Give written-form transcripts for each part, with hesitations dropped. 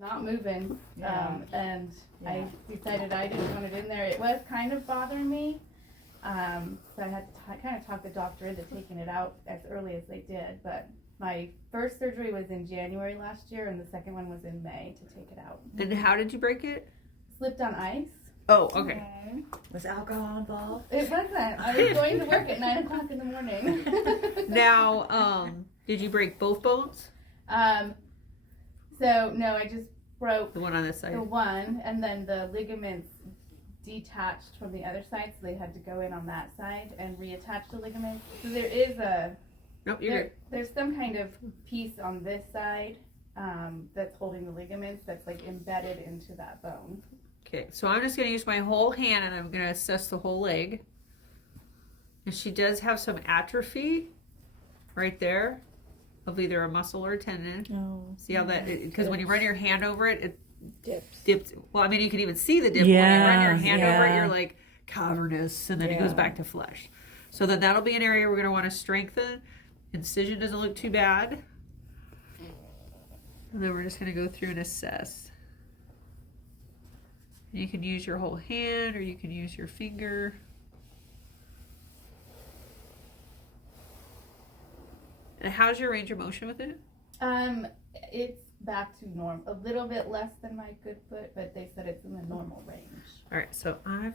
not moving. And Yeah. I decided I didn't want it in there. It was kind of bothering me. So I had to kind of talk the doctor into taking it out as early as they did. But my first surgery was in January last year, and the second one was in May to take it out. And how did you break it? Slipped on ice. Oh, okay. Was alcohol involved? It wasn't. I was going to work at 9 o'clock in the morning. Now, did you break both bones? So no, I just broke The one on this side? the one, and then the ligaments detached from the other side, so they had to go in on that side and reattach the ligaments. So there is Nope, you're good. there's some kind of piece on this side that's holding the ligaments that's like embedded into that bone. Okay, so I'm just going to use my whole hand and I'm going to assess the whole leg. And she does have some atrophy right there of either a muscle or a tendon. Oh. See how that, because when you run your hand over it, it Dips. dips. Well, I mean, you can even see the dip. When you run your hand over it, Yeah. you're like cavernous, and then it goes back to flesh. So then that'll be an area we're going to want to strengthen. Incision doesn't look too bad. And then we're just going to go through and assess. You can use your whole hand or you can use your finger. And how's your range of motion with it? It's back to normal, a little bit less than my good foot, but they said it's in the normal range. All right, so I've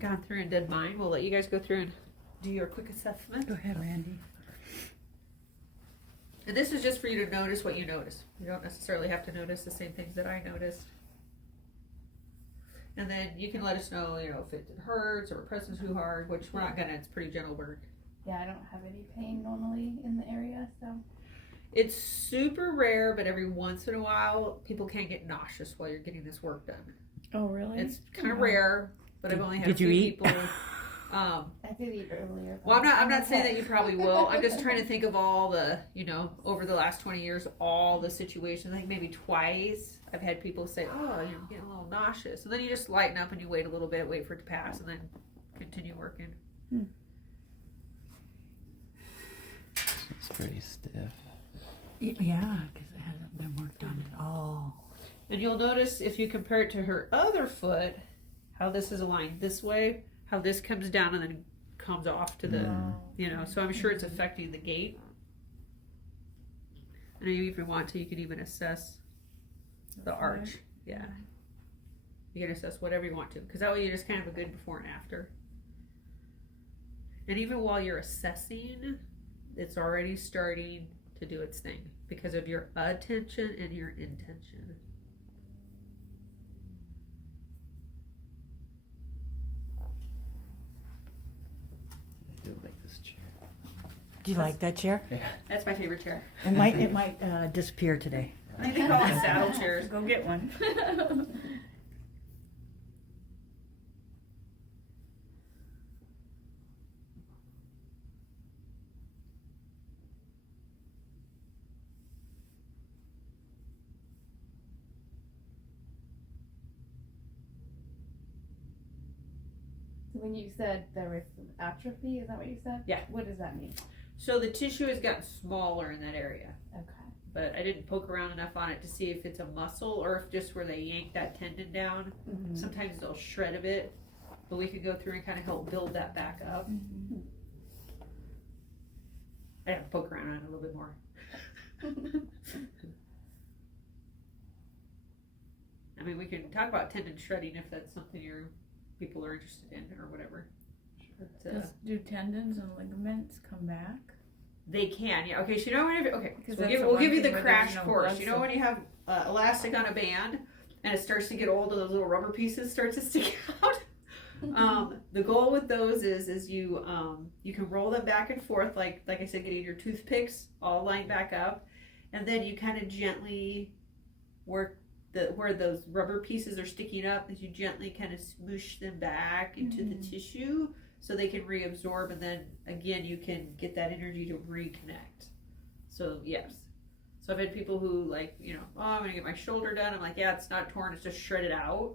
gone through and did mine. We'll let you guys go through and do your quick assessment. Go ahead, Randy. And this is just for you to notice what you notice. You don't necessarily have to notice the same things that I noticed. And then you can let us know, if it hurts or presses too hard, which we're not gonna, it's pretty gentle work. Yeah, I don't have any pain normally in the area, so. It's super rare, but every once in a while, people can get nauseous while you're getting this work done. Oh, really? It's kind of rare, but I've only had a Did few you eat? people. I did eat earlier. Well, I'm not saying that you probably will. I'm just trying to think of all the, over the last 20 years, all the situations. I think maybe twice I've had people say, oh, you're getting a little nauseous. And then you just lighten up and you wait a little bit, wait for it to pass, and then continue working. It's pretty stiff. Yeah, because it hasn't been worked on at all. And you'll notice if you compare it to her other foot, how this is aligned this way, how this comes down and then comes off to the, so I'm sure it's affecting the gait. And if you even want to, you can even assess the arch. Yeah. You can assess whatever you want to, because that way you just kind of a good before and after. And even while you're assessing, it's already starting to do its thing because of your attention and your intention. I do like this chair. Do you like that chair? Yeah. That's my favorite chair. It might disappear today. I think they call it saddle chairs. Go get one. When you said there was some atrophy, is that what you said? Yeah. What does that mean? So the tissue has gotten smaller in that area, Okay. but I didn't poke around enough on it to see if it's a muscle or if just where they yank that tendon down. Mm-hmm. Sometimes they'll shred a bit, but we could go through and kind of help build that back up. I have to poke around on it a little bit more. I mean, we can talk about tendon shredding if that's something people are interested in or whatever. Do tendons and ligaments come back? They can, yeah. Okay, so okay. Because So we'll give you the crash course. You know when you have elastic on a band and it starts to get old and those little rubber pieces start to stick out? The goal with those is you can roll them back and forth like I said, getting your toothpicks all lined back up, and then you kind of gently work where those rubber pieces are sticking up, as you gently kind of smoosh them back into the tissue so they can reabsorb, and then again you can get that energy to reconnect. So yes. So I've had people who I'm gonna get my shoulder done. I'm like, yeah, it's not torn, it's just shredded out.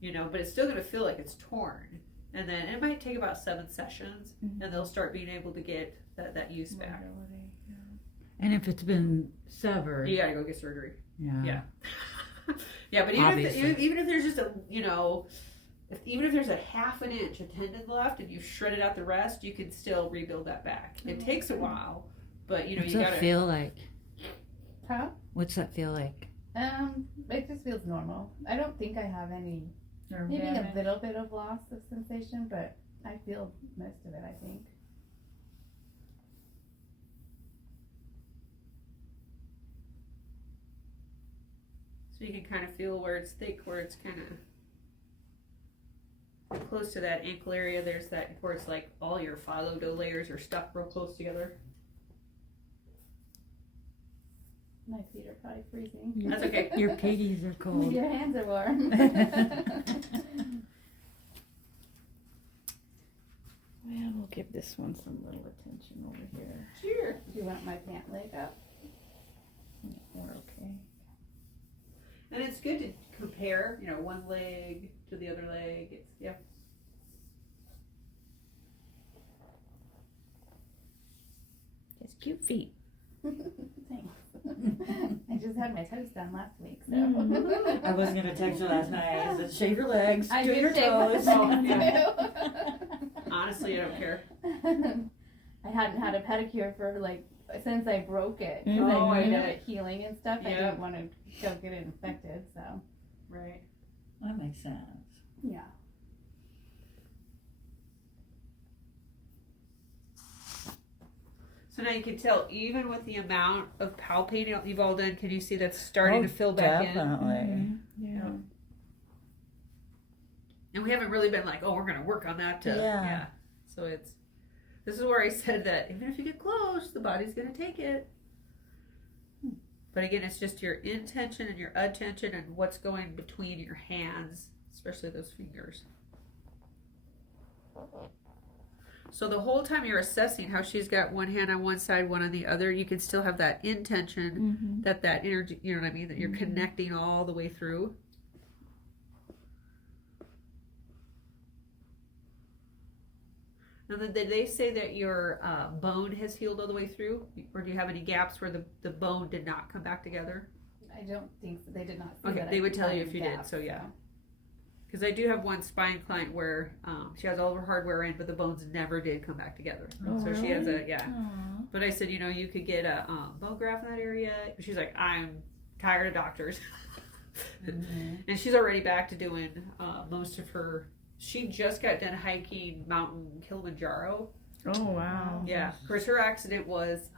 But it's still gonna feel like it's torn. And then it might take about 7 sessions and they'll start being able to get that use back. And if it's been severed, You gotta go get surgery. yeah. Yeah. Yeah, but even Obviously. even if there's just a, you know, even if there's a half an inch of tendon left and you shredded out the rest, you can still rebuild that back. It takes a while, but you know, What's you that gotta. feel like? Huh? What's that feel like? It just feels normal. I don't think I have any, Nerve maybe damage. a little bit of loss of sensation, but I feel most of it, I think. So you can kind of feel where it's thick, where it's kind of close to that ankle area. There's that where it's like all your phyllo layers are stuck real close together. My feet are probably freezing. That's okay. Your piggies are cold. Your hands are warm. Well, we'll give this one some little attention over here. Sure. Do you want my pant leg up? We're okay. And it's good to compare, you know, one leg to the other leg. It's, yeah. It's cute feet. Thanks. I just had my toes done last week, so. I was gonna text her last night. I said, shave your legs, I do did your shave my toes. legs, Honestly, I don't care. too. I hadn't had a pedicure for like since I broke it. 'Cause Oh, I I knew know. that it healing and stuff. I Yeah. didn't want to go get it infected, so Right. That makes sense. yeah. So now you can tell, even with the amount of palpating you've all done, can you see that's starting to fill back in? Definitely. Yeah. And we haven't really been like, oh, we're going to work on that. Yeah. So this is where I said that even if you get close, the body's going to take it. But again, it's just your intention and your attention and what's going between your hands, especially those fingers. So the whole time you're assessing how she's got one hand on one side, one on the other, you can still have that intention, that energy, you know what I mean, that you're connecting all the way through. And then did they say that your bone has healed all the way through? Or do you have any gaps where the bone did not come back together? I don't think so. They did not. See Okay, that they I would tell had you if you did, gaps, so yeah. Because I do have one spine client where she has all of her hardware in, but the bones never did come back together. Oh, So she has really? a, yeah. Aw. But I said, you know, you could get a bone graft in that area. She's like, I'm tired of doctors. And she's already back to doing most of her. She just got done hiking Mountain Kilimanjaro. Oh, wow. Yeah. Of course, her accident was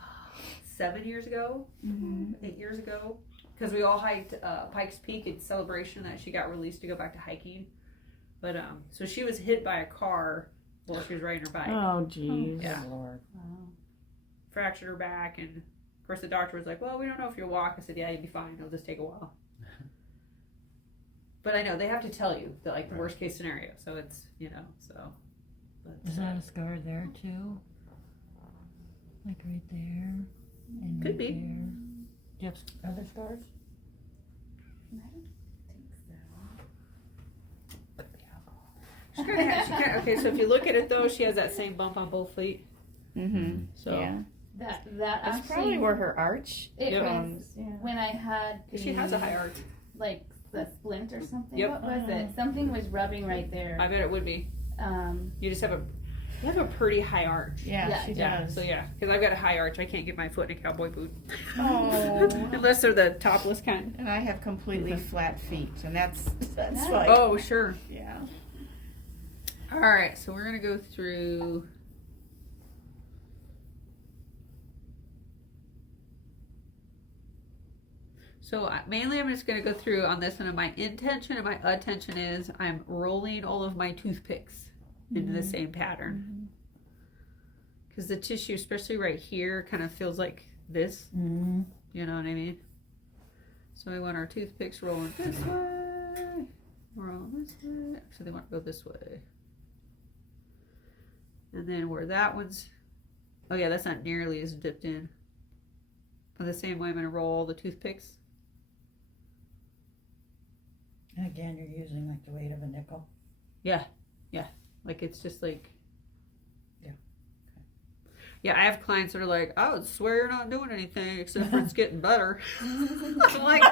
7 years ago, Mm-hmm. 8 years ago. Because we all hiked Pikes Peak in celebration that she got released to go back to hiking. But, so she was hit by a car while she was riding her bike. Oh, geez. Yeah. Lord. Wow. Fractured her back, and of course the doctor was like, well, we don't know if you'll walk. I said, yeah, you'll be fine, it'll just take a while. But I know they have to tell you the like the worst case scenario, so it's, you know, so but, Is that a scar there too? Like right there? And Could right be. there? Do you have other scars? I don't think so. Could be alcohol. okay, so if you look at it though, she has that same bump on both feet. Mm-hmm. So Yeah. That That's actually probably where her arch it Yep. was comes. Yeah. when I had she has a high arch. like the splint or something. Yep. What was it? Something was rubbing right there. I bet it would be. You just have a pretty high arch. Yeah, Yeah, she Yeah, does. so yeah, because I've got a high arch. I can't get my foot in a cowboy boot. Oh. Unless they're the topless kind. And I have completely flat feet, and that's Yeah. like, Oh, sure. yeah. All right, so we're gonna go through. So mainly I'm just gonna go through on this one, and my intention and my attention is I'm rolling all of my toothpicks into the same pattern. Because the tissue, especially right here, kind of feels like this. Mm-hmm. You know what I mean? So we want our toothpicks rolling this way, rolling this way. So they want to go this way. And then where that one's, oh yeah, that's not nearly as dipped in. But the same way I'm going to roll the toothpicks. And again, you're using like the weight of a nickel. Like it's just like, Yeah. Yeah, I have clients that are like, I would swear you're not doing anything except for it's getting better. I'm like,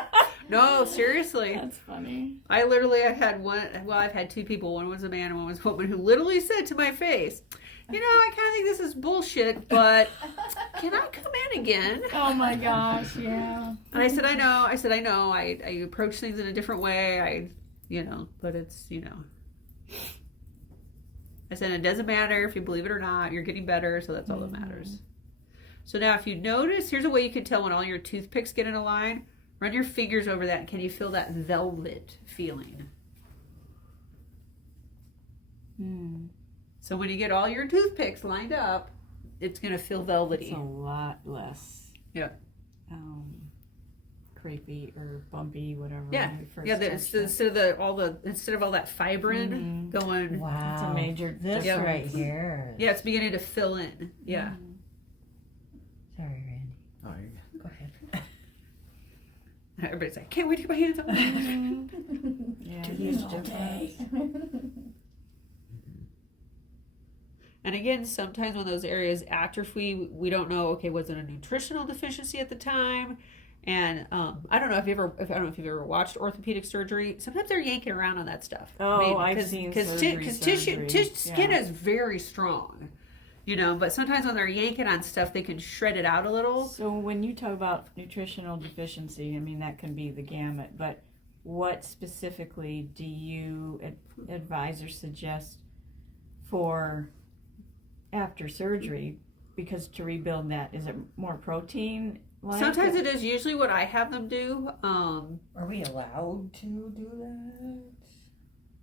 No, seriously. That's funny. I had one, well, I've had two people, one was a man and one was a woman, who literally said to my face, you know, I kind of think this is bullshit, but can I come in again? Oh my gosh, yeah. And I said, I know. I approach things in a different way. But it's, I said, it doesn't matter if you believe it or not. You're getting better, so that's all that matters. So now if you notice, here's a way you can tell when all your toothpicks get in a line. Run your fingers over that. Can you feel that velvet feeling? So when you get all your toothpicks lined up, it's going to feel velvety. It's a lot less. Yeah. Crepey or bumpy, whatever. Yeah. when you first Yeah, touched it. instead of all that fibrin going. Wow. It's a major This Yeah. right here. Yeah, it's beginning to fill in. Yeah. Sorry, Randy. Oh, you're Go ahead. Everybody's like, can't wait to get my hands on it. Yeah, Huge all day. And again, sometimes when those areas atrophy, we don't know, okay, was it a nutritional deficiency at the time? And I don't know if you've ever watched orthopedic surgery. Sometimes they're yanking around on that stuff. Oh, I've seen surgery. Skin is very strong, but sometimes when they're yanking on stuff, they can shred it out a little. So when you talk about nutritional deficiency, I mean, that can be the gamut, but what specifically do you advise or suggest for after surgery? Because to rebuild that, is it more protein? Sometimes it is. Usually what I have them do, Are we allowed to do that?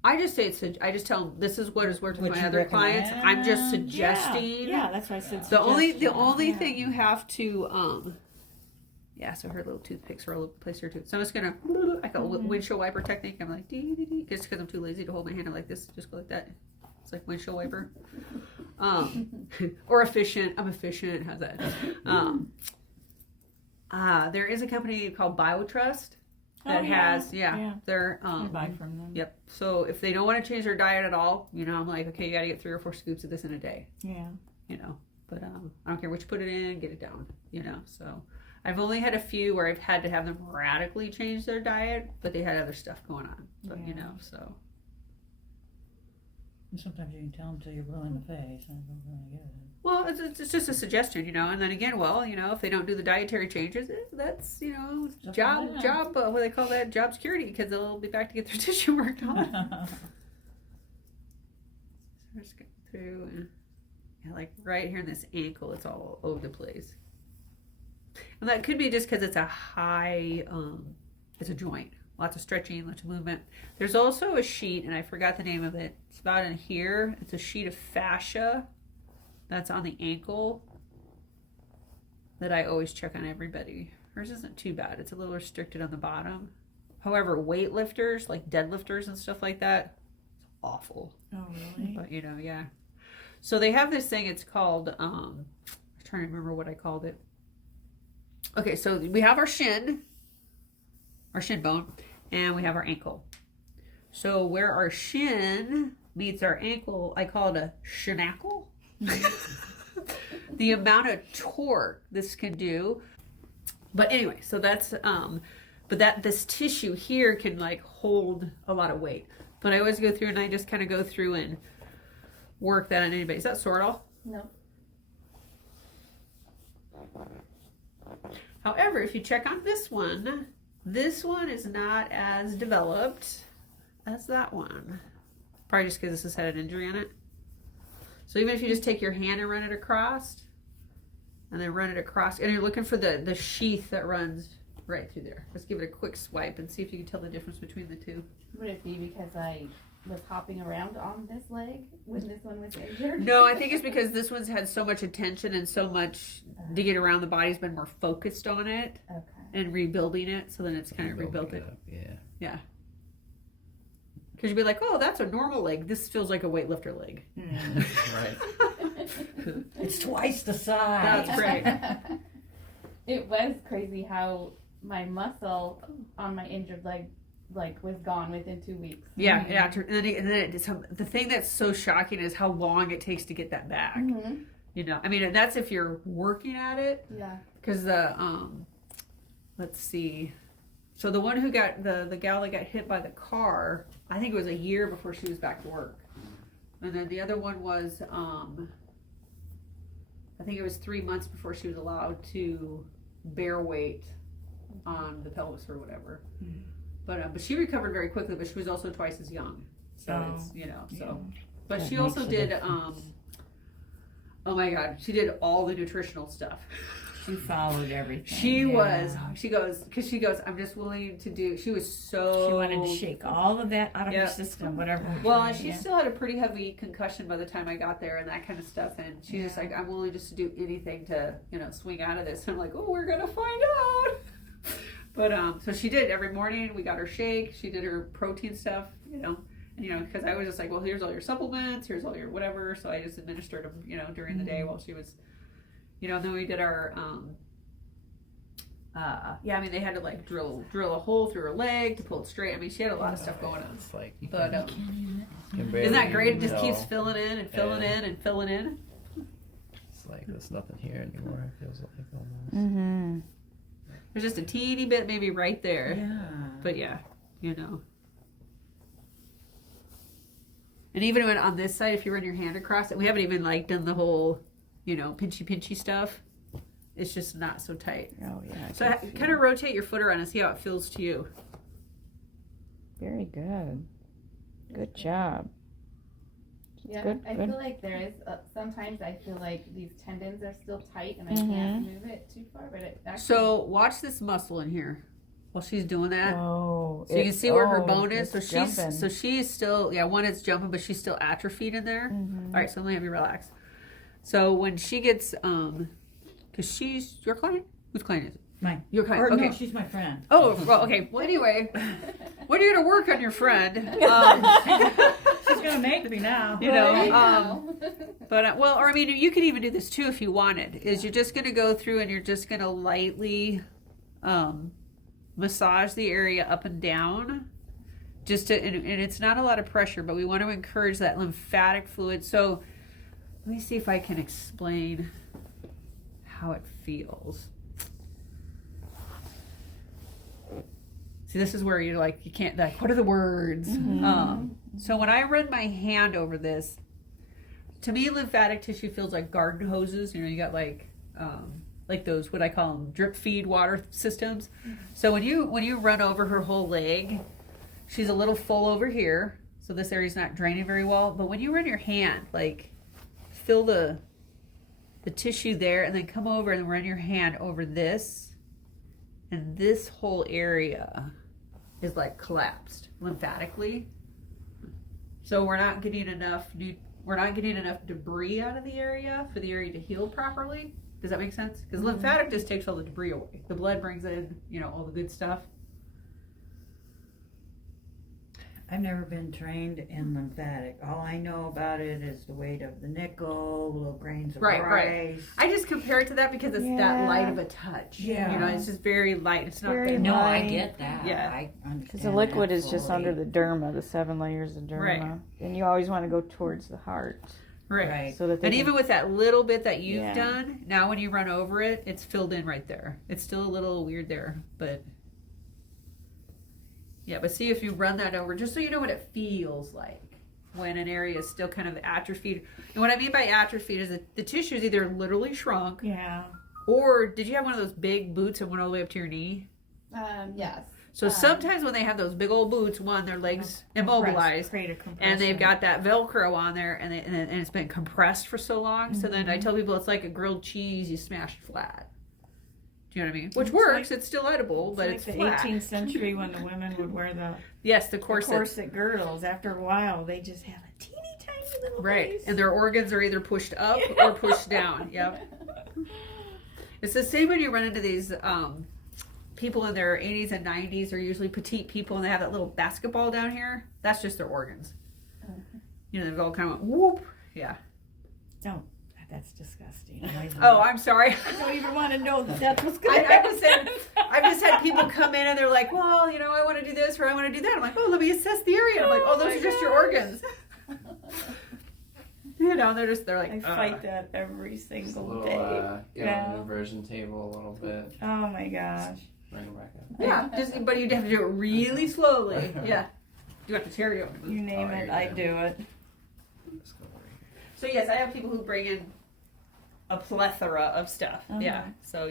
I just tell them this is what has worked with Would my you other clients. I'm just recommend? suggesting. Yeah, that's why I said The only suggestion. thing you have to so her little toothpicks are all over the place here too. So I'm just gonna like a windshield wiper technique. I'm like dee, dee, dee, just because I'm too lazy to hold my hand like this. Just go like that. It's like windshield wiper. Or efficient. I'm efficient. How's that? There is a company called BioTrust that they're I buy from them. Yep. So if they don't want to change their diet at all, I'm like, okay, you got to get 3 or 4 scoops of this in a day. Yeah. But I don't care what you put it in, get it down. So I've only had a few where I've had to have them radically change their diet, but they had other stuff going on. But so. And sometimes you can tell them till you're blue in the face. I don't really get it. Well, it's just a suggestion, and then again, if they don't do the dietary changes, that's, job, what do they call that? Job security, because they'll be back to get their tissue worked on. So we're just going through, and like right here in this ankle, it's all over the place. And that could be just because it's a high, it's a joint. Lots of stretching, lots of movement. There's also a sheet, and I forgot the name of it. It's about in here. It's a sheet of fascia that's on the ankle that I always check on everybody. Hers isn't too bad. It's a little restricted on the bottom. However, weightlifters, like deadlifters and stuff like that, it's awful. Oh, really? But, yeah. So they have this thing, it's called, I'm trying to remember what I called it. Okay, so we have our shin bone, and we have our ankle. So where our shin meets our ankle, I call it a shinackle. The amount of torque this can do. But anyway, so that's this tissue here can like hold a lot of weight. But I always go through and I just kind of go through and work that on anybody. Is that sore at all? No. However, if you check on this one is not as developed as that one. Probably just because this has had an injury on it. So even if you just take your hand and run it across, and then run it across, and you're looking for the sheath that runs right through there. Let's give it a quick swipe and see if you can tell the difference between the two. Would it be because I was hopping around on this leg when this one was injured? No, I think it's because this one's had so much attention and so much to get around. The body's been more focused on it and rebuilding it, so then it's kind of rebuilt it. Yeah. Because you'd be like, oh, that's a normal leg. This feels like a weightlifter leg. Right. It's twice the size. That's great. It was crazy how my muscle on my injured leg was gone within 2 weeks. Yeah. And then the thing that's so shocking is how long it takes to get that back. Mm-hmm. I mean, that's if you're working at it. Yeah. Because let's see, so the one who got the gal that got hit by the car, I think it was a year before she was back to work. And then the other one was, I think it was 3 months before she was allowed to bear weight on the pelvis or whatever. But she recovered very quickly, but she was also twice as young. So it's, so. But That she also makes a did, difference. oh my God, she did all the nutritional stuff. She followed everything. She goes, I'm just willing to do, she was so. She wanted to shake all of that out of her Yeah. system, whatever. Well, and she still had a pretty heavy concussion by the time I got there and that kind of stuff. And she's just like, I'm willing just to do anything to, swing out of this. And I'm like, oh, we're going to find out. But, so she did every morning. We got her shake. She did her protein stuff, and, because I was just like, well, here's all your supplements. Here's all your whatever. So I just administered them, during the day while she was, and then we did our, they had to like drill a hole through her leg to pull it straight. I mean, she had a lot of stuff going on. It's like, But can barely isn't that great? It just tell. keeps filling in and filling Yeah. in and filling in. It's like there's nothing here anymore. It feels like almost. Mm-hmm. There's just a teeny bit maybe right there. Yeah. But And even when on this side, if you run your hand across it, we haven't even like done the whole, pinchy stuff. It's just not so tight. Oh yeah. So kind of rotate your foot around and see how it feels to you. Very good. Good job. Yeah, Good, I good. feel like there is, sometimes I feel like these tendons are still tight and I can't move it too far, but it actually. So watch this muscle in here while she's doing that. Oh. So you can see where her bone is. it's So she's still, one is jumping, but she's still atrophied in there. Mm-hmm. All right, so let me have you relax. So when she gets, because she's your client? Whose client is it? Mine. Your client. Or Okay. no, she's my friend. Oh, well, okay. Well, anyway, when are you going to work on your friend? She's gonna make me now. But, or I mean, you could even do this too if you wanted, is you're just going to go through and you're just going to lightly massage the area up and down. Just to, and it's not a lot of pressure, but we want to encourage that lymphatic fluid. So let me see if I can explain how it feels. See, this is where you're like, you can't, like, what are the words? So when I run my hand over this, to me, lymphatic tissue feels like garden hoses. You got like those, what I call them, drip feed water systems. So when you run over her whole leg, she's a little full over here. So this area's not draining very well. But when you run your hand, like, feel the tissue there and then come over and run your hand over this. And this whole area is like collapsed lymphatically. So we're not getting enough debris out of the area for the area to heal properly. Does that make sense? Because lymphatic just takes all the debris away. The blood brings in, all the good stuff. I've never been trained in lymphatic. All I know about it is the weight of the nickel, little grains of rice. I just compare it to that because it's that light of a touch. Yeah. It's just very light. It's not Very very No, I light. get that. Yeah. I understand. Because the liquid that is just fully. under the derma, the 7 layers of derma. Right. And you always want to go towards the heart. Right. So that they And can- even with that little bit that you've Yeah. done, now when you run over it, it's filled in right there. It's still a little weird there, but yeah, but see if you run that over, just so you know what it feels like when an area is still kind of atrophied. And what I mean by atrophied is that the tissue is either literally shrunk, Yeah. or did you have one of those big boots that went all the way up to your knee? Yes. So sometimes when they have those big old boots, one, their legs immobilized, Create a compression. and they've got that Velcro on there, and it's been compressed for so long. So then I tell people it's like a grilled cheese you smashed flat. Do you know what I mean? Which works. It's still edible, but like it's the flat. 18th century when the women would wear the Yes, the corset. corset girdles. After a while, they just have a teeny tiny little Right, face. and their organs are either pushed up or pushed down. Yep. It's the same when you run into these people in their 80s and 90s are usually petite people, and they have that little basketball down here. That's just their organs. They've all kind of went, whoop. Yeah. Don't. That's disgusting. Oh, I'm sorry. I don't even want to know that that's what's going to I've just had people come in and they're like, well, I want to do this or I want to do that. I'm like, oh, let me assess the area. I'm like, oh, those are just your organs. They're like, I fight that every Just a single little day. get on the inversion table a little bit. Oh my gosh. Bring it back up. Yeah, but you'd have to do it really slowly. Yeah. You have to tear it open. You name Oh, it, you're I good. do it. Let's go over here. So yes, I have people who bring in a plethora of stuff. Uh-huh. Yeah. So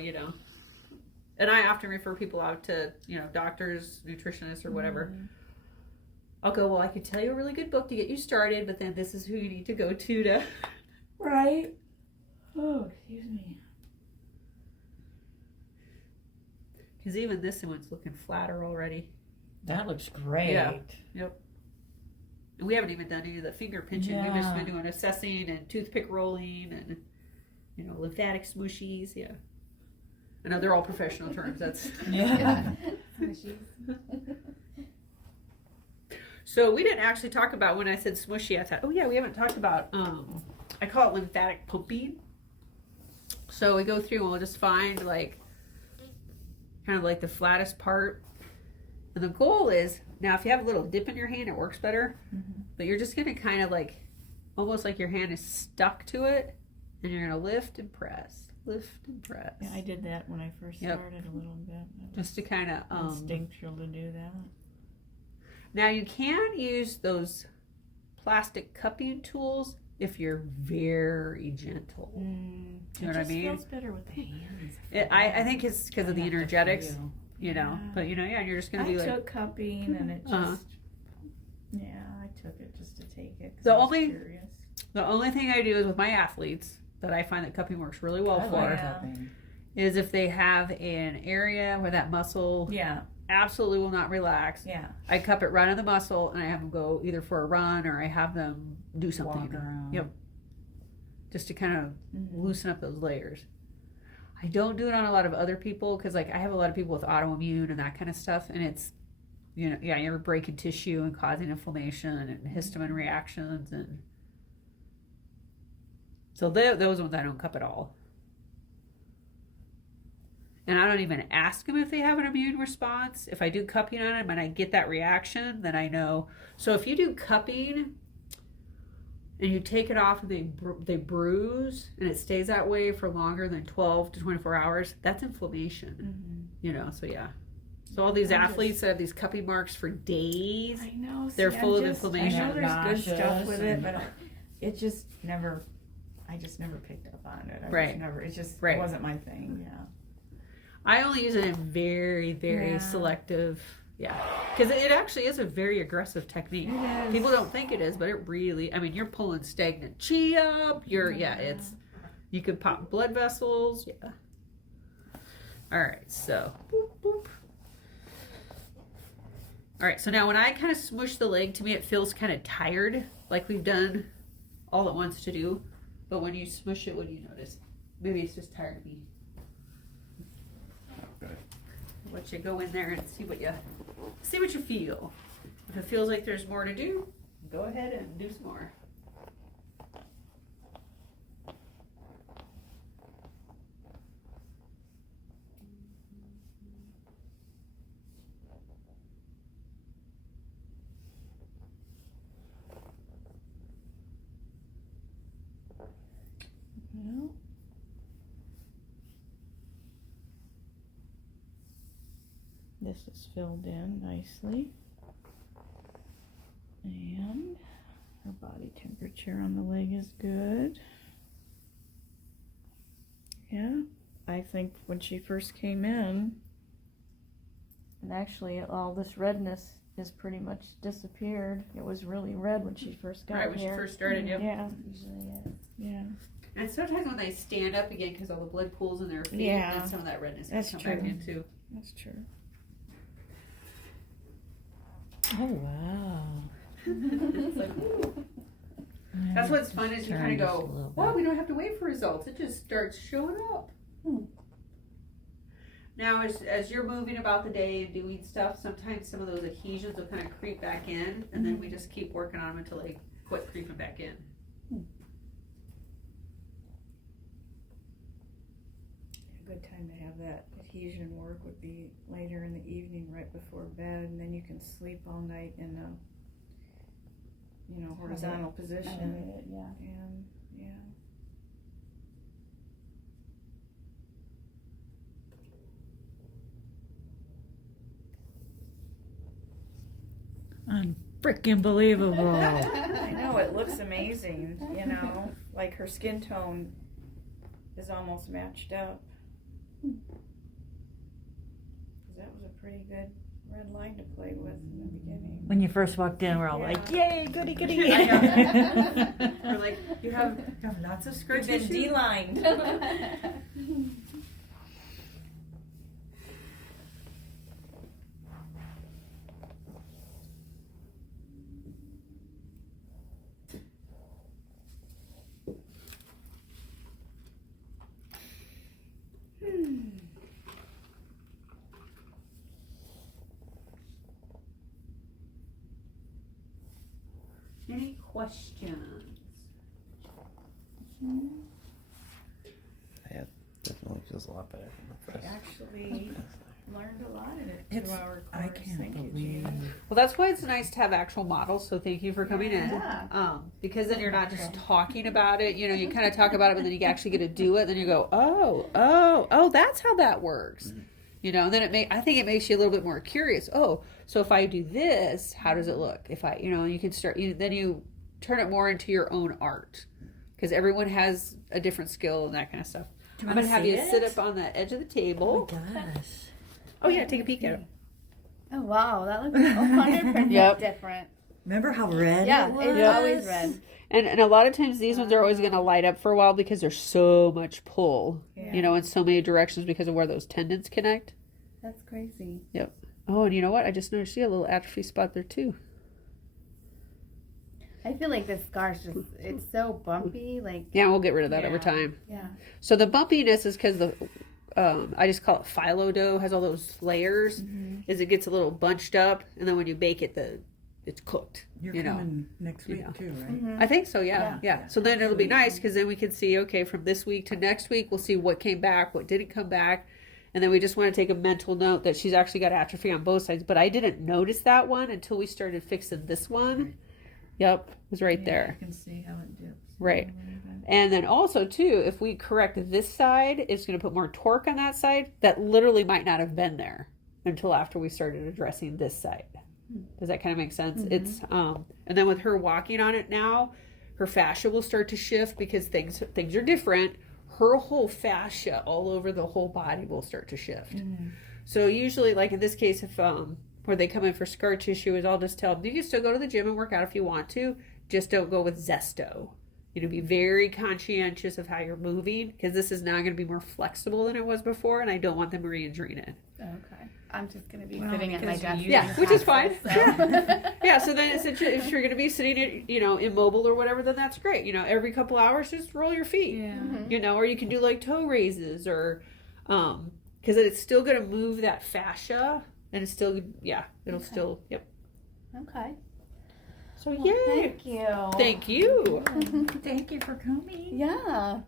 and I often refer people out to doctors, nutritionists, or whatever. I'll go, well, I could tell you a really good book to get you started, but then this is who you need to go to. Right. Oh, excuse me. Because even this one's looking flatter already. That looks great. Yeah. And we haven't even done any of the finger pinching. We've just been doing assessing and toothpick rolling and lymphatic smooshies. Yeah. I know they're all professional terms. That's Smushies. So we didn't actually talk about when I said smushy. I thought, oh yeah, we haven't talked about. I call it lymphatic pumping. So we go through and we'll just find kind of like the flattest part. And the goal is, now if you have a little dip in your hand, it works better. But you're just going to kind of almost like your hand is stuck to it. And you're going to lift and press. Lift and press. Yeah, I did that when I first started a little bit. Just to kind of... instinctual to do that. Now you can use those plastic cupping tools if you're very gentle. Do you know what I mean? It feels better with the hands. I think it's because of the energetics, Yeah. But you're just gonna I be took cupping and it just, Uh-huh. I took it just to take it. 'Cause The I was only- curious. the only thing I do is with my athletes that I find that cupping works really well I for like Yeah. cupping. is if they have an area where that muscle Yeah, absolutely will not relax. yeah. I cup it right on the muscle and I have them go either for a run or I have them do something. Walk around. Yep. Just to kind of Mhm. loosen up those layers. I don't do it on a lot of other people because I have a lot of people with autoimmune and that kind of stuff, and it's you're breaking tissue and causing inflammation and histamine reactions, and so those ones I don't cup at all. And I don't even ask them if they have an immune response. If I do cupping on them and I get that reaction, then I know. So if you do cupping and you take it off and they bruise and it stays that way for longer than 12 to 24 hours, that's inflammation. So yeah. So all these athletes that have these cupping marks for days, I know. They're see, full of I inflammation. know there's good stuff Nauseous with it, and- but it just never. I just never picked up on it. Right. It just Right. wasn't my thing. Yeah. I only use it in very, very Yeah. selective. Yeah, because it actually is a very aggressive technique. It is. People don't think it is, but it really. I mean, you're pulling stagnant chi up. It's. You could pop blood vessels. Yeah. All right, so. Boop, boop. All right, so now when I kind of smush the leg, to me it feels kind of tired, like we've done all it wants to do. But when you smush it, what do you notice? Maybe it's just tired of me. Good. Let you go in there and see what you feel. If it feels like there's more to do, go ahead and do some more. Well, this is filled in nicely. And her body temperature on the leg is good. Yeah, I think when she first came in, and actually all this redness is pretty much disappeared. It was really red when she first got Right, when she here. first started, yep. Yeah, Usually is. yeah. And sometimes when they stand up again, because all the blood pools in their feet, Yeah. then some of that redness That's can come back true. in too. That's true. Oh, wow. It's like, ooh. That's what's fun is you kind of go, well, we don't have to wait for results. It just starts showing up. Now, as you're moving about the day and doing stuff, sometimes some of those adhesions will kind of creep back in, and then we just keep working on them until they quit creeping back in. A good time to have that adhesion work would be later in the evening, right before bed, and then you can sleep all night in a, horizontal position. Elevated, yeah. And yeah. Unfreaking believable. I know, it looks amazing, you know, like her skin tone is almost matched up. 'Cause that was a pretty good red line to play with in the beginning. When you first walked in, we're all like, yay, goody, goody. I know. We're like, you have lots of scar You've been tissue. D-lined. Any questions? Yeah, definitely feels a lot better than the I first. actually learned a lot in a It's- 2-hour course. I can't Thank you, believe. Jean. Well, that's why it's nice to have actual models. So thank you for coming Yeah. in. Because then you're not just talking about it. You know, you kind of talk about it, but then you actually get to do it. Then you go, oh, that's how that works. You know, and then I think it makes you a little bit more curious. Oh, so if I do this, how does it look? If I, you know, you can start. Then you turn it more into your own art because everyone has a different skill and that kind of stuff. Do I'm gonna have you sit it? up on the edge of the Oh table. my gosh. Oh yeah, take a peek at it. Oh wow, that looks 100% Yep. different. Remember how red Yeah, it was? it's always red. And a lot of times these ones are always going to light up for a while because there's so much pull, Yeah. you know, in so many directions because of where those tendons connect. That's crazy. Oh, and you know what? I just noticed you have a little atrophy spot there too. I feel like this scar's just, it's so bumpy. Like, Yeah, we'll get rid of that over Yeah. time. yeah. So the bumpiness is because I just call it phyllo dough, has all those layers, is it gets a little bunched up, and then when you bake it, it's cooked. You're you know. coming next You week know. too, right? I think so, yeah. Yeah. So then it'll be nice because then we can see, okay, from this week to next week, we'll see what came back, what didn't come back. And then we just want to take a mental note that she's actually got atrophy on both sides. But I didn't notice that one until we started fixing this one. Yep, it was right Yeah, there. You can see how it dips. Right. a little bit. And then also, too, if we correct this side, it's going to put more torque on that side. That literally might not have been there until after we started addressing this side. Does that kind of make sense? It's and then with her walking on it now, her fascia will start to shift because things are different. Her whole fascia all over the whole body will start to shift. So usually, like in this case, if where they come in for scar tissue, is I'll just tell them you can still go to the gym and work out if you want to, just don't go with Zesto. You know, be very conscientious of how you're moving because this is now going to be more flexible than it was before, and I don't want them re-injuring it. Okay. I'm just going to be Well, sitting at my because desk. you- Yeah, which is fine. So. Yeah, so then if you're going to be sitting, you know, immobile or whatever, then that's great. You know, every couple hours, just roll your feet. Yeah. You know, or you can do like toe raises or, because it's still going to move that fascia and it's still, it'll still, yep. Okay. So Well, yay! thank you. Thank you. Thank you for coming. Yeah.